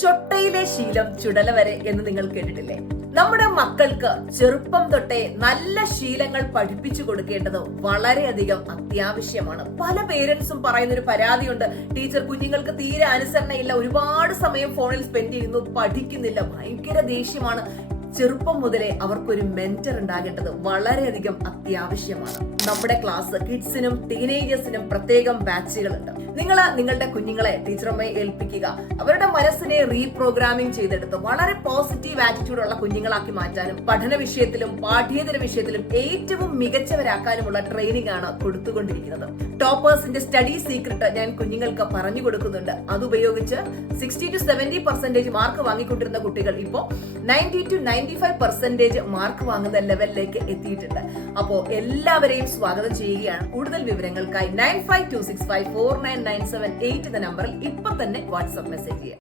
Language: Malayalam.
ചൊട്ടയിലെ ശീലം ചുടല വരെ എന്ന് നിങ്ങൾ കേട്ടിട്ടില്ലേ? നമ്മുടെ മക്കൾക്ക് ചെറുപ്പം തൊട്ടേ നല്ല ശീലങ്ങൾ പഠിപ്പിച്ചു കൊടുക്കേണ്ടത് വളരെയധികം അത്യാവശ്യമാണ്. പല പേരൻസും പറയുന്ന ഒരു പരാതിയുണ്ട്, ടീച്ചർ കുഞ്ഞുങ്ങൾക്ക് തീരെ അനുസരണയില്ല, ഒരുപാട് സമയം ഫോണിൽ സ്പെൻഡ് ചെയ്യുന്നു, പഠിക്കുന്നില്ല, ഭയങ്കര ദേഷ്യമാണ്. ചെറുപ്പം മുതലേ അവർക്കൊരു മെന്റർ ഉണ്ടാകേണ്ടത് വളരെയധികം അത്യാവശ്യമാണ്. നമ്മുടെ ക്ലാസ് കിഡ്സിനും ടീനേജേഴ്സിനും പ്രത്യേകം ബാച്ചുകളുണ്ട്. നിങ്ങൾ നിങ്ങളുടെ കുഞ്ഞുങ്ങളെ ടീച്ചറമ്മയെ ഏൽപ്പിക്കുക. അവരുടെ മനസ്സിനെ റീപ്രോഗ്രാമിംഗ് ചെയ്തെടുത്ത് വളരെ പോസിറ്റീവ് ആറ്റിറ്റ്യൂഡ് ഉള്ള കുഞ്ഞുങ്ങളാക്കി മാറ്റാനും പഠന വിഷയത്തിലും പാഠ്യേതര വിഷയത്തിലും ഏറ്റവും മികച്ചവരാക്കാനുമുള്ള ട്രെയിനിങ് ആണ് കൊടുത്തുകൊണ്ടിരിക്കുന്നത്. ടോപ്പേഴ്സിന്റെ സ്റ്റഡി സീക്രട്ട് ഞാൻ കുഞ്ഞുങ്ങൾക്ക് പറഞ്ഞു കൊടുക്കുന്നുണ്ട്. അതുപയോഗിച്ച് 60 to 70% മാർക്ക് വാങ്ങിക്കൊണ്ടിരുന്ന കുട്ടികൾ ഇപ്പോൾ 90 to 95% മാർക്ക് വാങ്ങുന്ന ലെവലിലേക്ക് എത്തിയിട്ടുണ്ട്. അപ്പോ എല്ലാവരെയും സ്വാഗതം ചെയ്യുകയാണ്. കൂടുതൽ വിവരങ്ങൾക്കായി 9526549978 എന്ന നമ്പറിൽ ഇപ്പൊ തന്നെ വാട്സ്ആപ്പ് മെസ്സേജ് ചെയ്യുക.